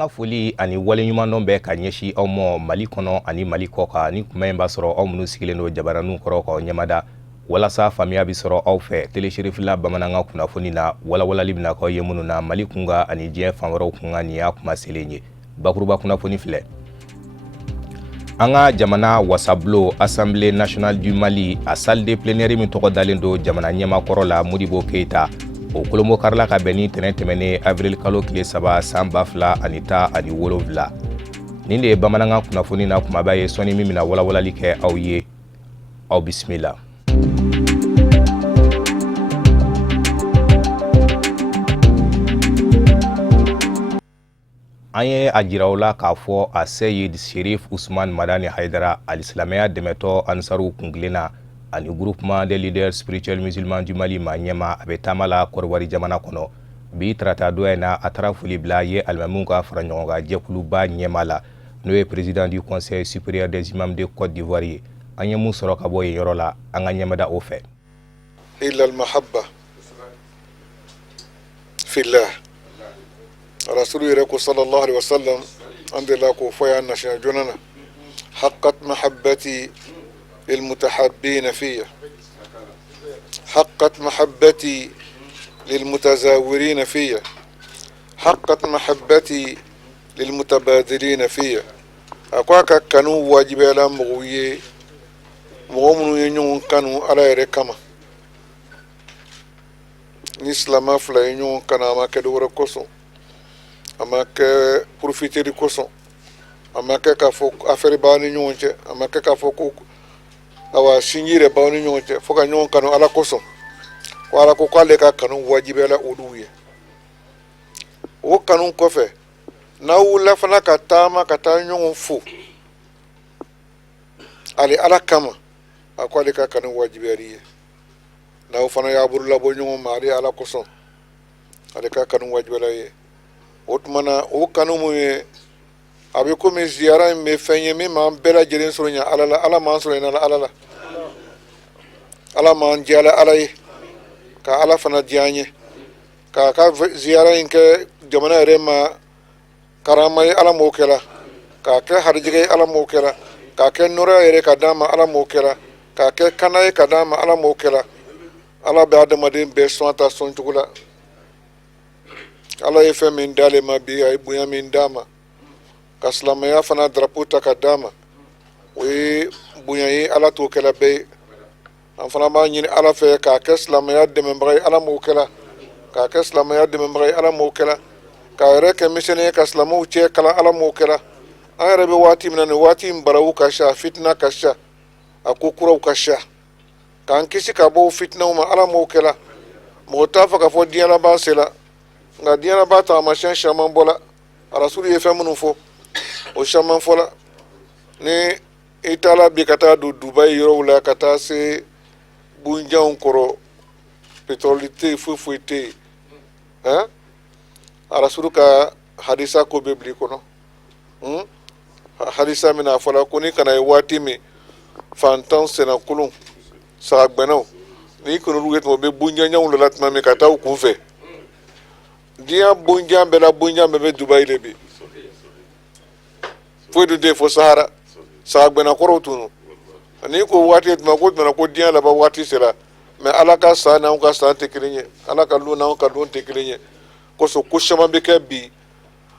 Anga foli ani waleɲuman bɛ ka ɲɛsi aw ma Mali kɔnɔ ani Mali kɔ kan ni kuma in b'a sɔrɔ aw minnu sigilen don jabaraniw kɔrɔ k'aw ɲɛmada walasa faamuya bi sɔrɔ aw fɛ telesirifila bamanankan kunnafoni na walawalali bɛna k'aw ye minnu na Mali kunga ani diɲɛ fan wɛrɛw kunga nin y'a kuma selen ye bakuruba kunnafoni filɛ. An ka jamana wasabulon Assemblée nationale du Mali a salle de plénière min tɔgɔ dalen don jamana ɲɛmakɔrɔ la Modibo Keyita o kolonbo karila ka bɛn ni tɛnɛn tɛmɛnen avril kalo tile 3 san 2017 nin de ye bamanankan kunnafoni na kumaba ye sɔni min bɛna walawalali kɛ aw ye aw bisimila. An ye a jira u la k'a fɔ a Seyid Sherif Ousmane Madani Haidara alisilamɛya dɛmɛtɔ Ansaru kungilenna ani groupement des leaders spirituels musulmans du Mali ma ɲɛma a bɛ taama la Kɔrɔwari jamana kɔnɔ bi tarata doya in na a taara foli bila ye alimamiw ka fara ɲɔgɔn kan jɛkuluba ɲɛma la n'o ye président du conseil supérieur des imams de Côte d'Ivoire ye an ye mun sɔrɔ ka bɔ yen yɔrɔ la an ka ɲɛmada o fɛ. illa al-mahabba fillah rasulu yɛrɛ ko sallallahu alaihi wasallam an delila k'o fɔ yan nasiɲɛ joona na haqqat mahabbati للمتحابين فيا حقت محبتي للمتزاورين فيا حقت محبتي للمتبادلين فيا أكواك كانوا واجب على مغوية مغومنو ينيون كانوا على يركما نسلما فلا ينيون كانوا أما كدورة كوسو أما كبروفيتيري كوسو أما كفوك أفري باني نيونجي أما كفوك awa sinjire bawni ɲɔgɔn fo ka ɲɔgɔn kanu ala kosɔn ko ala ko k'ale ka kanu wajibiyala olu ye o kanu kɔfɛ n'aw wulila fana ka taama ka taa ɲɔgɔn fo ale ala kama a ko ale ka kanu wajibiyali ye n'aw fana y'a bolo labɔ ɲɔgɔn ma ale ala kosɔn ale ka kanu wajibiyala ye o tuma na o kanu mun ye a bɛ komi ziyara in bɛ fɛn ye min m'an bɛɛ lajɛlen sɔrɔ ɲɛ ala la ala m'an sɔrɔ ɲɛ ala la ala m'an diya la ala ye ka ala fana diya an ye k'a ka ziyara in kɛ jamana yɛrɛ ma karama ye ala m'o kɛra k'a kɛ harijɛgɛ ye ala m'o kɛra k'a kɛ nɔrɔya yɛrɛ ka d'an ma ala m'o kɛra k'a kɛ kana ye ka d'an ma ala m'o kɛra ala bɛ adamaden bɛɛ sɔn ta sɔn cogo la ala ye fɛn min d'ale ma bi a ye bonya min d'a ma ka silamɛya fana drapeau ta ka d'a ma o ye bonya ye ala t'o kɛla bɛɛ ye an fana b'a ɲini ala fɛ k'a kɛ silamɛya dɛmɛbaga ye ala m'o kɛla k'a kɛ silamɛya dɛmɛbaga ye ala m'o kɛla k'a yɛrɛ kɛ misɛnnin ye ka silamɛw cɛ kalan ala m'o kɛla an yɛrɛ bɛ waati min na nin waati in barawu ka ca fitina ka ca a ko kuraw ka ca k'an kisi ka bɔ fitinaw ma ala m'o kɛla mɔgɔ t'a fɛ k'a fɔ diɲɛ laban sera nka diɲɛ laban taamasiyɛn caman bɔla rasulu ye fɛn minnu fɔ o caman fɔla ni i taala bi ka taa don Dubayi yɔrɔw la ka taa se bunjanw kɔrɔ pétrole tɛ yen foyi foyi tɛ yen rasulu ka hadisa ko bɛ bila i kɔnɔ hadisa min a fɔla ko ni kana ye waati min fantan sennakolon sagagbɛnnaw n'i kɔni olu ye tuma bɛ bunjanw la tuma min ka taa u kunfɛ diɲɛ bunjan bɛɛ la bunjan bɛɛ bɛ Dubayi de bi foyi de fo Sahara sagagbɛnna kɔrɔw tunu n'i ko waati tuma ko diɲɛ laban waati sera mais ala ka san n'anw ka san tɛ kelen ye ala ka don n'anw ka don tɛ kelen ye kosɔn ko caman bɛ kɛ bi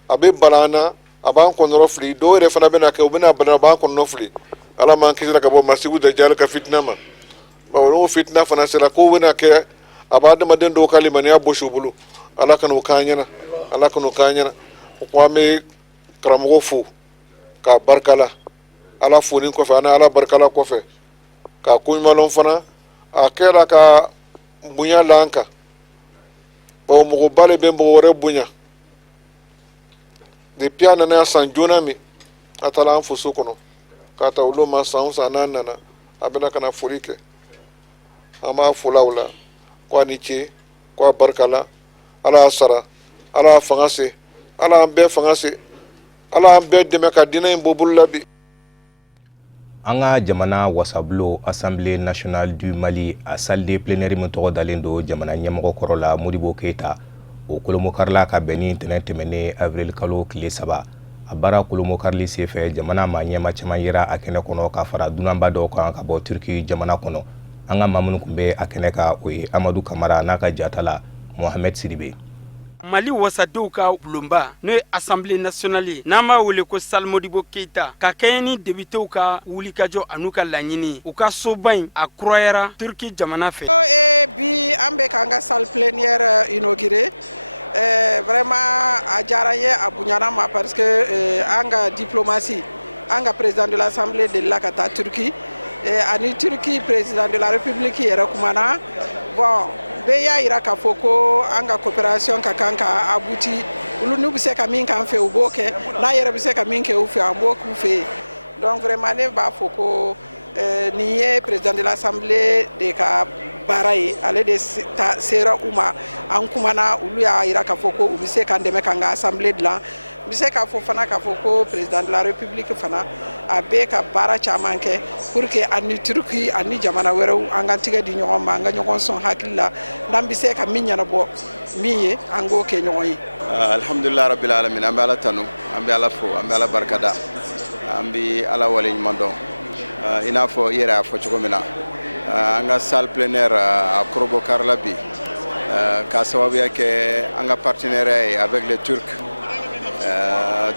a bɛ bala an na a b'an kɔnɔrɔ fili dɔw yɛrɛ fana bɛna kɛ u bɛna bala a b'an kɔnɔrɔ fili ala m'an kisi ka bɔ masigiw dajali ka fitina ma n'o fitina fana sera ko bɛna kɛ a b'a adamaden dɔw ka limaniya bosi u bolo ala ka n'o k'an ɲɛna ala ka n'o k'an ɲɛna o ko an bɛ karamɔgɔ fo k'a barikala ala foni kɔfɛ ani ala barikala kɔfɛ k'a ko ɲumanlɔn fana a kɛra ka bonya la an kan bawo mɔgɔba de bɛ mɔgɔ wɛrɛ bonya depuis a nana san joona min a taara an fo so kɔnɔ k'a ta olu ma san o san n'an nana a bɛna ka na foli kɛ an b'a fola o la ko a ni ce ko a barikala ala y'a sara ala y'a fanga se ala y'an bɛɛ fanga se ala y'an bɛɛ dɛmɛ ka diinɛ in bɔ bolo la bi. An ka jamana wasabulon Assemblée nationale du Mali a salle de plénière min tɔgɔ dalen don jamana ɲɛmɔgɔ kɔrɔ la Modibo Keyita o kolomokarila ka bɛn ni ntɛnɛn tɛmɛnen avril kalo tile 3 a baara kolomokarili senfɛ jamana maa ɲɛma caman yera a kɛnɛ kɔnɔ ka fara dunanba dɔw kan ka bɔ Turki jamana kɔnɔ. An ka maa minnu kun bɛ a kɛnɛ kan o ye Amadu Kamara n'a ka jata la Mohamed Sidibe. Mali wasadenw ka bulonba n'o ye Assemblée nationale ye n'an b'a wele ko Sal Modibo Keita ka kɛɲɛ ni députéw ka wulikajɔ an'u ka laɲini u ka soba in a kurayara Turki jamana fɛ. Bi an bɛ k'an ka salle plénière inaugurée. Vraiment a diyara n ye a bonyana ma parce que an ka diplomatie an ka président de l'Assemblée delila ka taa Turki ani Turki président de la République yɛrɛ kumana bon bɛɛ y'a yira k'a fɔ ko an ka coopération ka kan ka abouti olu n'u bɛ se ka min k'an fɛ u b'o kɛ n'a yɛrɛ bɛ se ka min kɛ u fɛ an b'o k'u fɛ yen donc vraiment ne b'a fɔ ko nin ye président de l'Assemblée de ka baara ye ale de sera u ma an kumana olu y'a yira k'a fɔ ko u bɛ se k'an dɛmɛ k'an ka assemblée dilan n bɛ se k'a fɔ fana k'a fɔ ko président de la République fana a bɛ ka baara caman kɛ pour que ani Turki ani jamana wɛrɛw an ka tigɛ di ɲɔgɔn ma an ka ɲɔgɔn sɔn hakili la n'an bɛ se ka min ɲɛnabɔ min ye an k'o kɛ ɲɔgɔn ye. Alhamdulillah rabbil alamin an bɛ Ala tanu an bɛ Ala fo an bɛ Ala barikada an bɛ Ala waleɲuman dɔn i n'a fɔ i yɛrɛ y'a fɔ cogo min na an ka salle plénière a korobokarila bi k'a sababuya kɛ an ka partenariat ye avec les Turcs.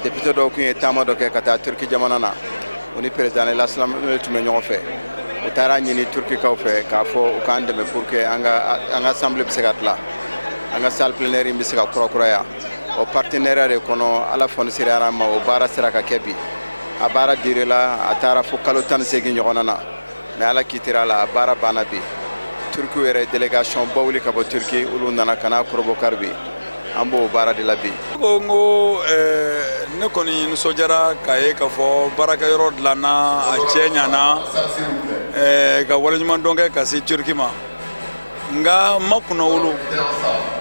Député dɔw kun ye taama dɔ kɛ ka taa Turki jamana na o ni président de l'Assemblée tun bɛ ɲɔgɔn fɛ u taara ɲini Turkikaw fɛ k'a fɔ u k'an dɛmɛ pour que an ka assemblée bɛ se ka dilan an ka salle plénière in bɛ se ka kurakuraya o partenariat de kɔnɔ Ala fɔnisiriyara ma o baara sera ka kɛ bi a baara dirila a taara fo kalo 18 ɲɔgɔnna na mais Ala kitira la a baara banna bi Turki yɛrɛ délégation bɔ wuli ka bɔ Turki olu nana ka na Korobokar bi an b'o baara de la bi. Ko ne kɔni nisɔndiyara k'a ye k'a fɔ baarakɛyɔrɔ dilanna a cɛ ɲana ka waleɲuman dɔn kɛ ka se Turki ma nka ma kunnawolo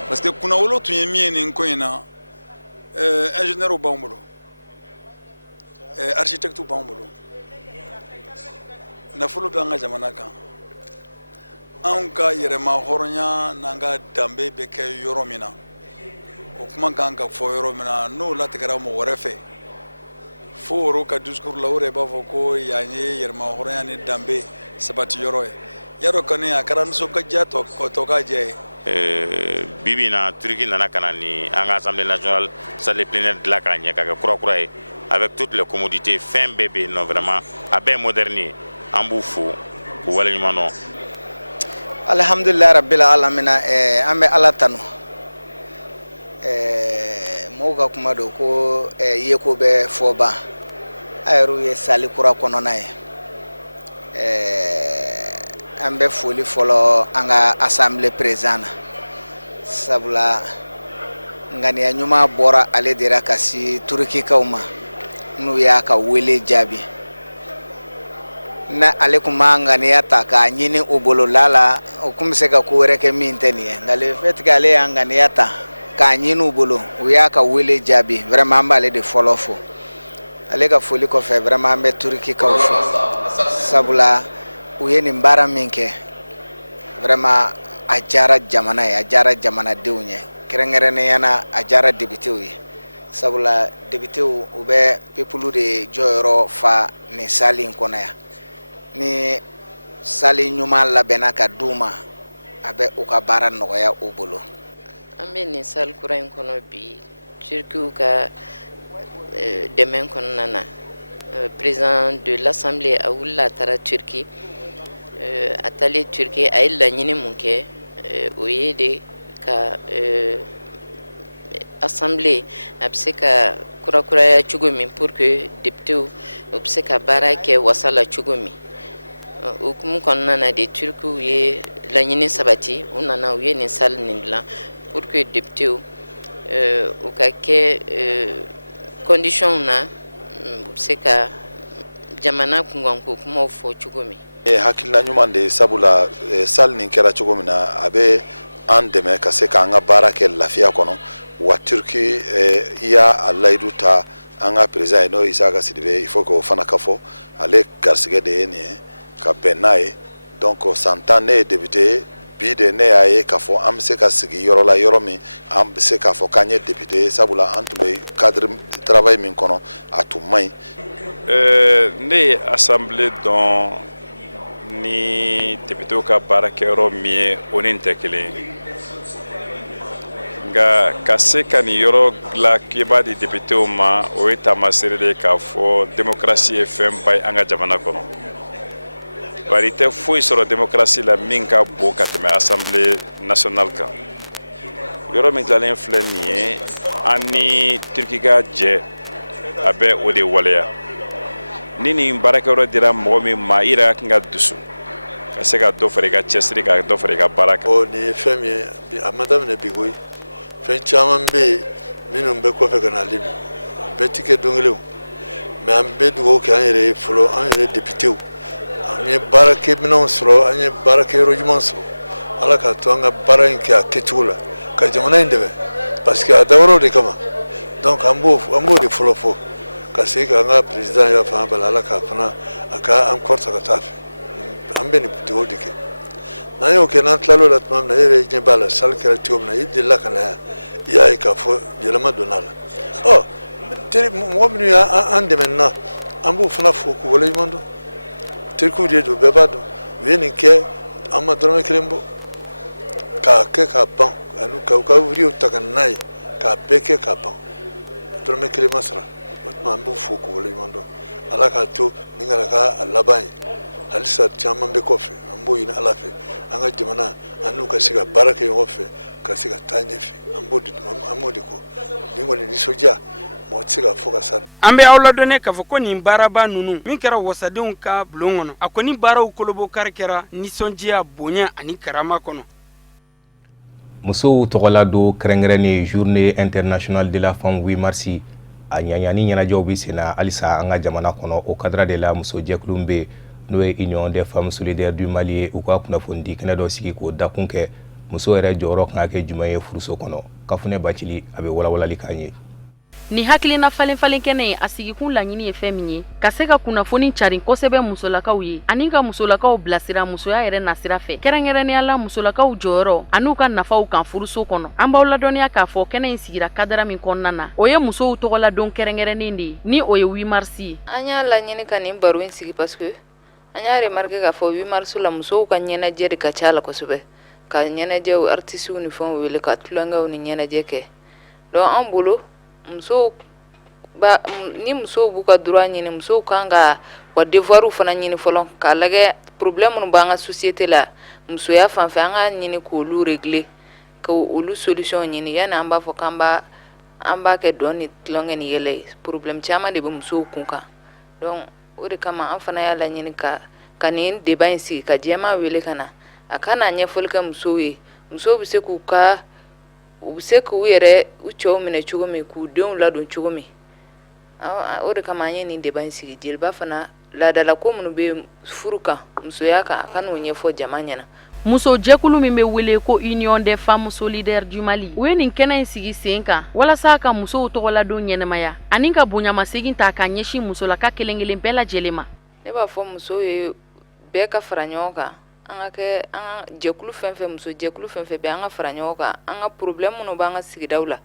parce que kunnawolo tun ye min ye nin ko in na ingénieur b'anw bolo architecte b'anw bolo nafolo bɛ an ka jamana kan anw ka yɛrɛma hɔrɔnya n'an ka danbe bɛ kɛ yɔrɔ min na o kuma kan ka fɔ yɔrɔ min na n'o latigɛra mɔgɔ wɛrɛ fɛ fo woro ka discours la o de b'a fɔ ko yan ye yɛrɛma hɔrɔnya ni danbe sabati yɔrɔ ye yarɔ kɔni a kɛra nisɔndiya tɔ ka jɛ ye. Bibi na Turki nana ka na ni an ka Assemblée nationale salle plénière dilan k'a ɲɛ ka kɛ kura ye avec toutes les commodités fɛn bɛɛ bɛ yen nɔ vraiment a bɛɛ ye moderne ye an b'u fo k'u waleɲuman dɔn. Alhamdulillah rabbil alamin an bɛ Ala tanu mɔgɔw ka kuma don ko yeko bɛ fɔba a yɛrɛw ye salle kura kɔnɔna ye an bɛ foli fɔlɔ an ka assemblée président na sabula ŋaniya ɲuman bɔra ale de la ka se turukikaw ma n'u y'a ka wele jaabi na ale kun ma ŋaniya ta k'a ɲini u bolo la o kun bɛ se ka ko wɛrɛ kɛ min tɛ nin ye nka le fait que ale y'a ŋaniya ta k'a ɲini u bolo u y'a ka wele jaabi vraiment an b'ale de fɔlɔ fo ale ka foli kɔfɛ vraiment an bɛ turukikaw fo sabula u ye nin baara min kɛ vraiment a diyara jamana ye a diyara jamanadenw ye kɛrɛnkɛrɛnnenya na a diyara députéw ye sabula députéw u bɛ peuple de jɔyɔrɔ fa nin salle in kɔnɔ yan ni salle ɲuman labɛnna ka d'u ma a bɛ u ka baara nɔgɔya u bolo. An bɛ nin salle kura in kɔnɔ bi Turkiw ka dɛmɛ kɔnɔna na président de l'Assemblée a wulila a taara Turki a taalen Turki a ye laɲini mun kɛ o ye de ka Assemblée a bɛ se ka kurakuraya cogo min pour que députéw u bɛ se ka baara kɛ wasa la cogo min o hukumu kɔnɔna na de Turkiw ye laɲini sabati u nana u ye nin salle nin dilan pour que députéw u ka kɛ conditions na u bɛ se ka jamana kunkanko kumaw fɔ cogo min. Hakilina ɲuman de sabula salle nin kɛra cogo min na a bɛ an dɛmɛ ka se k'an ka baara kɛ lafiya kɔnɔ wa Turki y'a layidu ta an ka président ye n'o Isaka Sidibe il faut que o fana ka fɔ ale garisɛgɛ de ye nin ye ka bɛn n'a ye donc s'entend ne ye député bi de ne y'a ye k'a fɔ an bɛ se ka sigi yɔrɔ la yɔrɔ min an bɛ se k'a fɔ k'an ye député ye sabula an tun bɛ cadre travail min kɔnɔ a tun man ɲi. Ne ye assemblée dɔn ni député ka baarakɛyɔrɔ min ye o ni nin tɛ kelen ye nka ka se ka nin yɔrɔ dilan k'i b'a di députéw ma o ye taamasere de ye k'a fɔ démocratie ye fɛnba ye an ka jamana kɔnɔ. Bari tɛ foyi sɔrɔ démocratie la min ka bon ka tɛmɛ assemblée nationale kan. Yɔrɔ min tilalen filɛ nin ye an ni Turki ka jɛ a bɛ o de waleya. Ni nin baarakɛyɔrɔ dira mɔgɔ min ma i yɛrɛ kan ka dusu ka se ka dɔ fara i ka cɛsiri ka dɔ fara i ka baara kan. Nin ye fɛn min ye a ma daminɛ bi koyi fɛn caman bɛ yen minnu bɛ kɔfɛ ka na Libi bɛɛ ti kɛ don kelen mais an bɛ dugawu kɛ an yɛrɛ ye fɔlɔ an yɛrɛ députéw an ye baarakɛminɛnw sɔrɔ an ye baarakɛyɔrɔ ɲuman sɔrɔ Ala k'a to an ka baara in kɛ a kɛcogo la ka jamana in dɛmɛ parce que a dabɔra o de kama donc an b'o de fɔlɔ fɔ ka se ka an ka président ya fana bala Ala k'a fana a ka an kɔrɔta ka taa fɛ an bɛ nin dugawu de kɛ n'an y'o kɛ n'an tilal'o la tuma min na e yɛrɛ ɲɛ b'a la sali kɛra cogo min na i delila ka na yan i y'a ye k'a fɔ yɛlɛma donna a la mɔgɔ minnu y'an dɛmɛ nin na an b'o fana fo k'u waleɲuman dɔn Turkiw de don bɛɛ b'a dɔn u ye nin kɛ an ma dɔrɔmɛ kelen bɔ k'a kɛ k'a ban ani ka u ka wuriw ta ka n'a ye k'a bɛɛ kɛ k'a ban dɔrɔmɛ kelen ma sara o tuma an b'u fo k'u waleɲuman dɔn Ala k'a to nin kana k'a laban ye halisa caman bɛ kɔfɛ an b'o ɲini Ala fɛ an ka jamana an n'u ka se ka baara kɛ ɲɔgɔn fɛ ka se ka taa ɲɛfɛ an b'o de kɔ nin kɔni nisɔndiya mɔgɔ tɛ se ka fɔ ka sa. An bɛ aw ladɔnnen k'a fɔ ko nin baaraba ninnu min kɛra wasadenw ka bulon kɔnɔ a kɔni baaraw kolobo kari kɛra nisɔndiya bonya ani karama kɔnɔ. Musow tɔgɔla don kɛrɛnkɛrɛnnen journée internationale de la femme 8 mars a ɲaɲani ɲɛnajɛw bɛ sen na halisa an ka jamana kɔnɔ o cadre de la muso jɛkulu bɛ n'o ye Union des femmes solidaires du Mali ye u ka kunnafonidi kɛnɛ dɔ sigi k'o dakun kɛ muso yɛrɛ jɔyɔrɔ kan ka kɛ jumɛn ye furuso kɔnɔ Kafunɛ Bacili a bɛ walawalali k'an ye. Ni hakilina falen kɛnɛ ye a sigikun laɲini ye fɛn min ye ka se ka kunnafoni carin kosɛbɛ musolakaw ye ani ka musolakaw bilasira musoya yɛrɛ nasira fɛ kɛrɛnkɛrɛnnenya la musolakaw jɔyɔrɔ an'u ka nafaw kan furuso kɔnɔ an b'aw ladɔnniya k'a fɔ kɛnɛ in sigira kadara min kɔnɔna na o ye musow tɔgɔladon kɛrɛnkɛrɛnnen de ye ni o ye 8 mars ye. An y'a laɲini ka nin baro in sigi parce que an y'a remarqué k'a fɔ 8 mars la musow ka ɲɛnajɛ de ka ca la kosɛbɛ ka ɲɛnajɛw artistes ni fɛnw wele ka tulonkɛw ni ɲɛnajɛ kɛ donc an bolo ni musow b'u ka droit ɲini musow kan ka wa devoirs fana ɲini fɔlɔ k'a lagɛ problème minnu b'an ka société la musoya fan fɛ an ka ɲini k'olu régler k'olu solution ɲini yanni an b'a fɔ k'an b'a kɛ dɔn ni tulonkɛ ni yɛlɛ ye problème caman de bɛ musow kun kan donc o de kama an fana y'a laɲini ka nin débat in sigi ka jɛman wele ka na a kana ɲɛfɔli kɛ musow ye musow bɛ se k'u yɛrɛ u cɛw minɛ cogo min k'u denw ladon cogo min o de kama an ye nin débat in sigi jeliba fana laadala ko minnu bɛ furu kan musoya kan a ka n'o ɲɛfɔ jama ɲɛna. Muso jɛkulu min bɛ wele ko Union des femmes solidaires du Mali u ye nin kɛnɛ in sigi sen kan walasa ka musow tɔgɔladon ɲɛnamaya ani ka bonyamasegin ta ka ɲɛsin musolaka kelen-kelen bɛɛ lajɛlen ma. Ne b'a fɔ musow ye bɛɛ ka fara ɲɔgɔn kan an ka jɛkulu fɛn fɛn muso jɛkulu fɛn fɛn bɛ an ka fara ɲɔgɔn kan an ka problème minnu b'an ka sigidaw la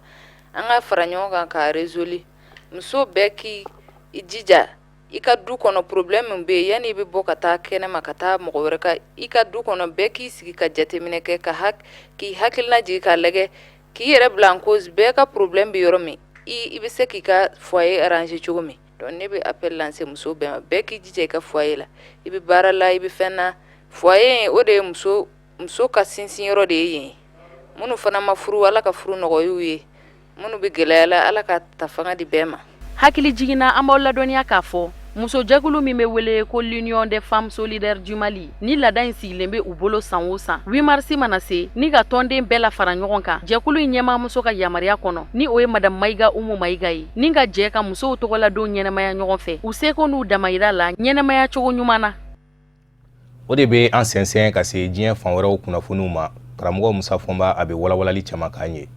an ka fara ɲɔgɔn kan k'a résoudre muso bɛɛ k'i jija i ka du kɔnɔ problème min bɛ yen yanni i bɛ bɔ ka taa kɛnɛma ka taa mɔgɔ wɛrɛ ka i ka du kɔnɔ bɛɛ k'i sigi ka jateminɛ kɛ k'i hakilina jigin k'a lajɛ k'i yɛrɛ bila en cause bɛɛ ka problème bɛ yɔrɔ min i bɛ se k'i ka foyer arranger cogo min donc ne bɛ appel lancer muso bɛɛ ma bɛɛ k'i jija i ka foyer la i bɛ baara la i bɛ fɛn na foyer o de ye muso ka sinsin yɔrɔ de ye yen minnu fana ma furu Ala ka furu nɔgɔya u ye minnu bɛ gɛlɛya la Ala ka ta fanga di bɛɛ ma. Hakili jiginna an b'aw ladɔnniya k'a fɔ muso jɛkulu min bɛ wele ko l'Union des femmes solidaires du Mali ni laada in sigilen bɛ u bolo san o san 8 mars mana se ni ka tɔnden bɛɛ la fara ɲɔgɔn kan jɛkulu in ɲɛmaamuso ka yamaruya kɔnɔ ni o ye madame Mayiga Umu Mayiga ye ni ka jɛ ka musow tɔgɔladon ɲɛnamaya ɲɔgɔn fɛ u seko n'u damayira la ɲɛnamaya cogo ɲuman na. O de bɛ an sɛnsɛn ka se diɲɛ fan wɛrɛw kunnafoniw ma karamɔgɔ Musa Fɔnba a bɛ walawalali caman k'an ye.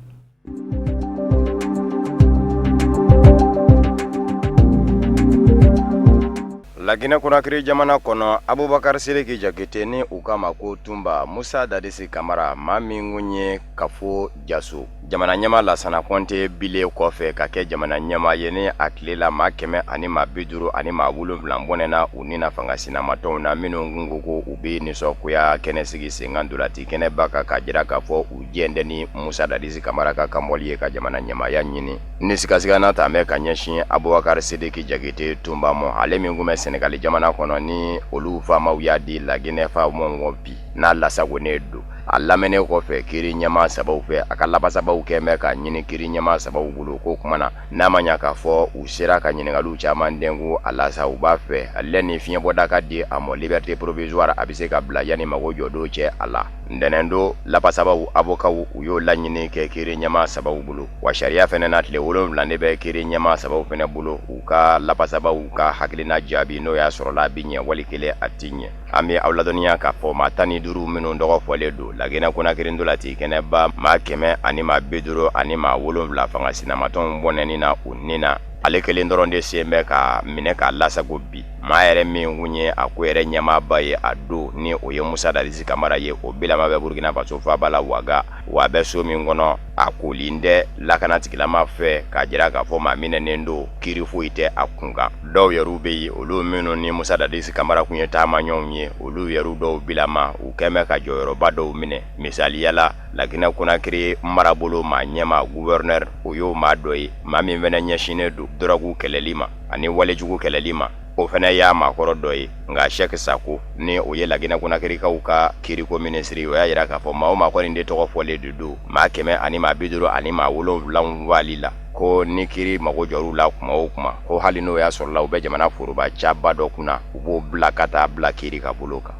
Lagine Conakry jamana kono Abubakar Sidiki Jakite ni ukama ko Tumba Musa Dadisi Kamara Mami Ngunye Kafo Jasu jamana nyama la sana konte bile kofe kake jamana nyama yene aklela makeme ani mabiduru ani mabulu blambone na unina fangasina mato na minu ngugo ubi ni sokuya kene sigi singandulati kene baka kajira kafo ujende ni Musa Dadisi Kamara ka kamoliye ka jamana nyama ya nyini nisikasiga na tame kanyeshi Abubakar Sidiki Jakite Tumba mo alemi ngume Senegal jamana kono ni olu fama uyadi la gine fa mo bi na la sagonedo alamene ko fe kiri nyama sababu fe akala sababu keme ka nyini kiri nyama sababu bulu ko kumana na manya ka fo usira ka nyini ngalu chama ndengu ala sa ubafe aleni fiye bodaka di amo liberté provisoire abise ka bla yani magojo doche ala ndenendo la sababu aboka uyo la nyini ke kiri nyama sababu bulu wa sharia fene natle wolom la nebe kiri nyama sababu fene bulu uka la sababu ka hakilina jabi no ya sorola binye walikele atinye ami awladoniya ka fo matani duru minu ndogo foledo lagena kuna kirindulati kene ba makeme ani mabeduro ani ma wolonvla fanga sinamaton boneni na unina ale kelen doronde sembe ka mine ka lasa gobi maere mi ngunye akwere nyama baye ado ni oye Musa Dadisi Kamara ye obila mabe Burkina Faso fa bala waga wabe so mi ngono akulinde lakanati kila mafe kajira ka fo mamine nendo kirifu ite akunga do yerube olu mino ni Musa Dadisi Kamara kunye tama nyonye olu yeru do bilama ukeme ka joyoro bado mine misali yala lakini kuna kiri marabolo ma nyama gouverneur oyo madoi mami vene nyeshine do drogu kelelima ani wale jugu kelelima o fana ya makoro doyi nga Sheikh Sako ni oye lagina kuna kirika uka kiriko ministry o ya yira ka fo ma o makori ndi to fole dudu ma keme ani ma biduro ani ma wolo lan walila ko ni kiri mago joru la kuma o kuma ko halino ya sorla o be jamana furuba chaba do kuna ubo blakata blakiri ka boloka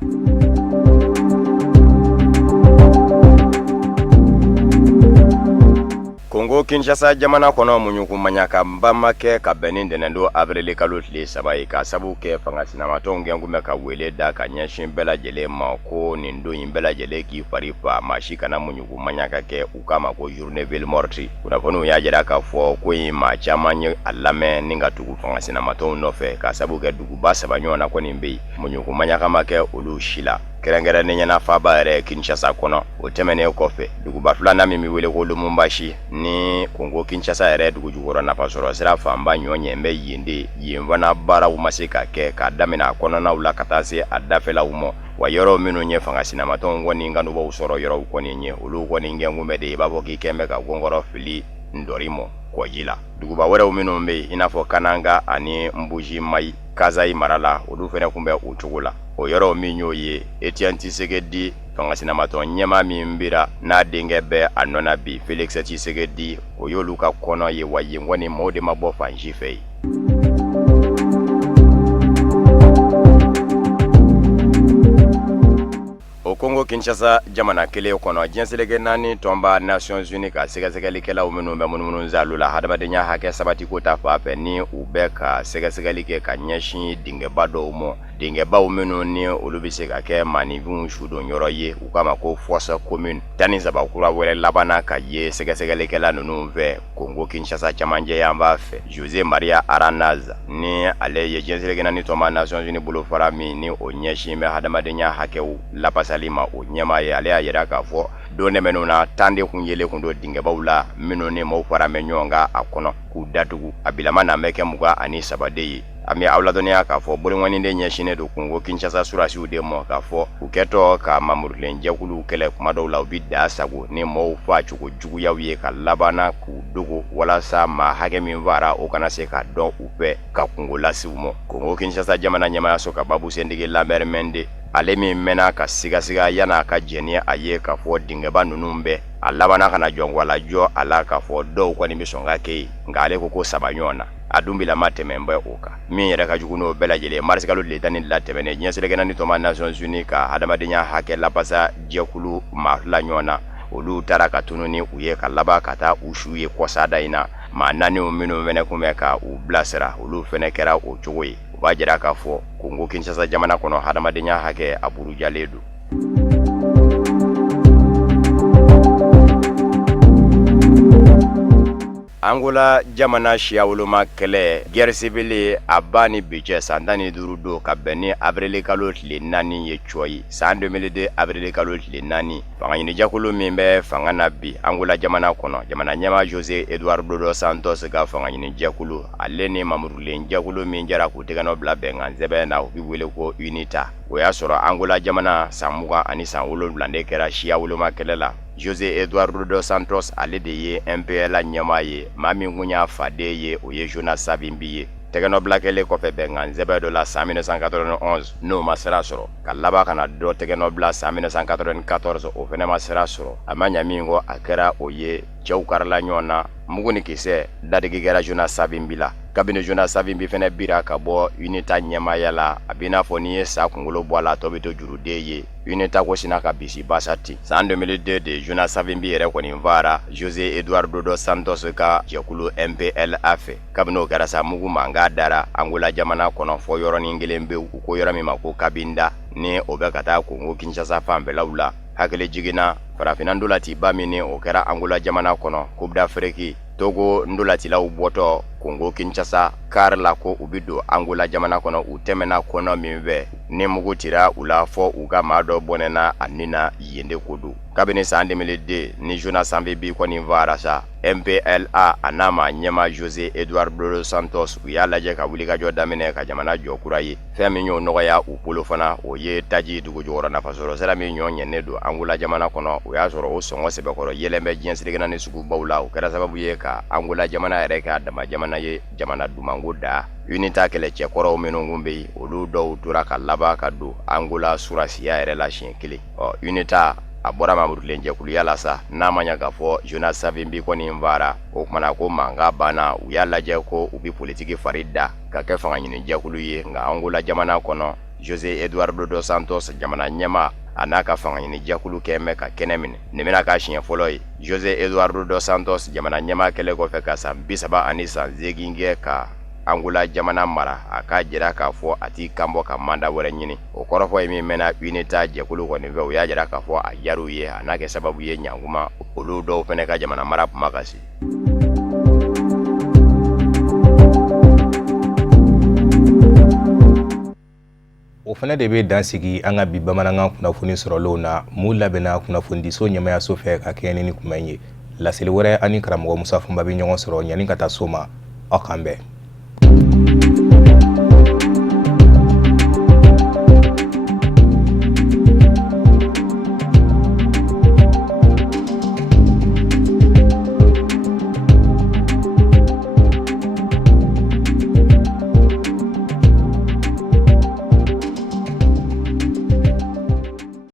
Kongo Kinshasa jamana kono munyuku manyaka mbamake ka beninde nendo avrili kalutli sabai ka sabuke fangasina matonge ngume ka weleda ka nyashin bela jele mako nindo imbela jele ki farifa mashika na munyuku manyaka ke ukama ko journée ville morti kuna fono ya jera ka fo ko ma chamanye alame ninga tuku fangasina matonge nofe ka sabuke dugu basa banyona ko nimbe munyuku manyaka make ulushila kerengere nenya na fabare Kinshasa kono otemene kofe dugu batula na mimi wele ko Lumumbashi ni Kongo Kinshasa ere dugu jugora na pasoro sira famba nyonye mbe yindi yimva na bara umasika ke kadamina kono na ula katase adafela umo wa yoro minu nye fangasina matongo ni nganu bo usoro yoro ko ni nye ulu ko ni ngengumbe de babo kikembe ka gongoro fili ndorimo kwa jila dugu ba wera uminu mbe inafo kananga ani mbuji mai kazai marala ulu fene kumbe utugula o yoro minyo ye Etienne Tshisekedi fangasina maton nyema mimbira na dingebe anona bi Felix Tshisekedi o yoluka kono ye waye ngoni mode mabofa njifei Kongo Kinshasa jamana kele kono jenselege nani tomba Nations Unies ka segasegalikela umenu munu nzalula hadabadenya hake sabati ko tafape ni ubeka segasegalike ka nyashi dinge bado umo dinge ba umenu ni olubise ka ke manivun shudo nyoroye ukama ko force commune tani zabakura wele labana ka ye segasegalikela nunu ve Kongo Kinshasa chamanje yamba fe Jose Maria Aranaza ni ale ye jenselege nani tomba Nations Unies bulu farami ni onyeshi me hadabadenya hake la pasali ma o nyama ye ale ayira ka fo do ne menuna tande kunyele kundo dinge bawla menone mo fara menyonga akono ku datugu abilama na meke muga ani sabade ami awladonia ka fo bolingwani de nyeshine do Kongo Kinshasa surasi ude mo ka fo uketo ka mamurlenje kulu kele kuma do law bidda sago ne mo fa chugo jugu yawiye ka labana ku dugo wala sa ma hage min vara o kana se ka do upe ka Kongo lasiumo Kongo Kinshasa jamana nyama ya soka babu sendige lamber mende ale mi mena ka siga yana ka jeni aye ka fo dingeba nunumbe alabana kana jongwala jo ala ka fo do ko ni misonga ke ngale ko sabanyona adumbila matemembe oka mi yere ka juguno bela jele marsikalo le tani la temene nyeselege nani to Nations Unies ka hadamadenya hake la pasa jekulu ma la nyona olu taraka tununi uye ka laba kata ushuye ko sadaina manani umino mene kumeka u blasera olu fene kera o chowe wajira ka fo Kongo Kinshasa jamana kono hadamadenya hake aburu jaledu Angola jamana siya woloma kɛlɛ guerre civile a b'a ni bi cɛ san 15 don ka bɛn ni avril kalo tile 4 ye coyi san 2002 avril kalo tile 4 fangaɲinijakulu min bɛ fanga na bi Angola jamana kɔnɔ jamana ɲɛma Jose Eduardo dos Santos ka fangaɲinijakulu ale ni mamurulen jakulu min jara k'u tɛgɛnɔ bila bɛnkan sɛbɛn na u bi wele ko UNITA o y'a sɔrɔ Angola jamana san 20 ani san 7 de kɛra siya woloma kɛlɛ la. Jose Eduardo dos Santos ale de ye MPLA ɲɛma ye maa min kun y'a faden ye o ye Jonas Savimbi ye tɛgɛnɔ bila kɛlen kɔfɛ bɛnkan sɛbɛn dɔ la san 1991 n'o ma sira sɔrɔ ka laban kana dɔ tɛgɛnɔ bila san 1994 o fɛnɛ ma sira sɔrɔ a ma ɲa min kɔ a kɛra o ye cɛw karila ɲɔgɔn na mugu ni kisɛ dadigi kɛra Jonas Savimbi la kabini Jonas Savimbi fɛnɛ bira ka bɔ UNITA ɲɛmaya la a b'i n'a fɔ ni ye sa kunkolo bɔ a la tɔ bɛ to juruden ye UNITA ko sina ka bisi basa ten san 2002 de Jonas Savimbi yɛrɛ kɔni fara Jose Eduardo dos Santos ka jɛkulu MPLA fɛ kabini o kɛra sa mugu manga dara Angola jamana kɔnɔ fɔ yɔrɔnin kelen be u ko yɔrɔ min ma ko Kabinda ni o bɛ ka taa Kongo Kinshasa fanfɛlaw la hakili jiginna farafina ndolatiba min ni o kɛra Angola jamana kɔnɔ Coupe d'Afrique Togo ndolatilaw bɔtɔ Kongo Kinshasa kar la ko u bi don Angola jamana kɔnɔ u tɛmɛna kɔnɔ min fɛ ni mugu tira u la fɔ u ka maa dɔ bɔnɛna a nina yende ko don kabini san 2002 ni Jonas Savimbi kɔni fara sa MPLA a n'a ma ɲɛma Jose Eduardo dos Santos u y'a lajɛ ka wulikajɔ daminɛ ka jamana jɔ kura ye fɛn min y'o nɔgɔya u bolo fana o ye taji dugu jukɔrɔ nafasɔrɔ sira min ɲɔ ɲɛnnen don Angola jamana kɔnɔ o y'a sɔrɔ o sɔngɔ sɛbɛkɔrɔ yɛlɛn bɛ diɲɛ sirigana ni sugubaw la o kɛra sababu ye ka Angola jamana yɛrɛ k'a dama jamana ye jamana dumanko da UNITA kɛlɛcɛ kɔrɔw minnu kun bɛ yen olu dɔw tora ka laban ka don Angola surasiya yɛrɛ la siɲɛ kelen UNITA a bɔra mamurulen jɛkuluya la sa n'a ma ɲa k'a fɔ Jonas Savimbi kɔni fara o kumana ko mankan banna u y'a lajɛ ko u bi politiki fari da ka kɛ fangaɲini jɛkulu ye nka Angola jamana kɔnɔ Jose Eduardo dos Santos jamana ɲɛma a n'a ka fangaɲini jɛkulu kɛmɛ ka kɛnɛ minɛ nin bɛna k'a siɲɛ fɔlɔ ye Jose Eduardo dos Santos jamana ɲɛma kɛlɛ kɔfɛ ka san 30 ani san 8 kɛ ka Angola jamana mara a k'a jira k'a fɔ a t'i kanbɔ ka manda wɛrɛ ɲini o kɔrɔfɔ ye min mɛna UNITA jɛkulu kɔni fɛ o y'a jira k'a fɔ a jar'u ye a n'a kɛ sababu ye ɲankuma olu dɔw fɛnɛ ka jamana mara kuma kasi. O fana de bɛ dansigi an ka bi bamanankan kunnafoni sɔrɔlenw na mun labɛnna kunnafonidiso ɲɛmayaso fɛ ka kɛɲɛ ni kunbɛn ye laseli wɛrɛ ani karamɔgɔ Musa Funba bɛ ɲɔgɔn sɔrɔ yanni ka taa so ma aw k'an bɛn.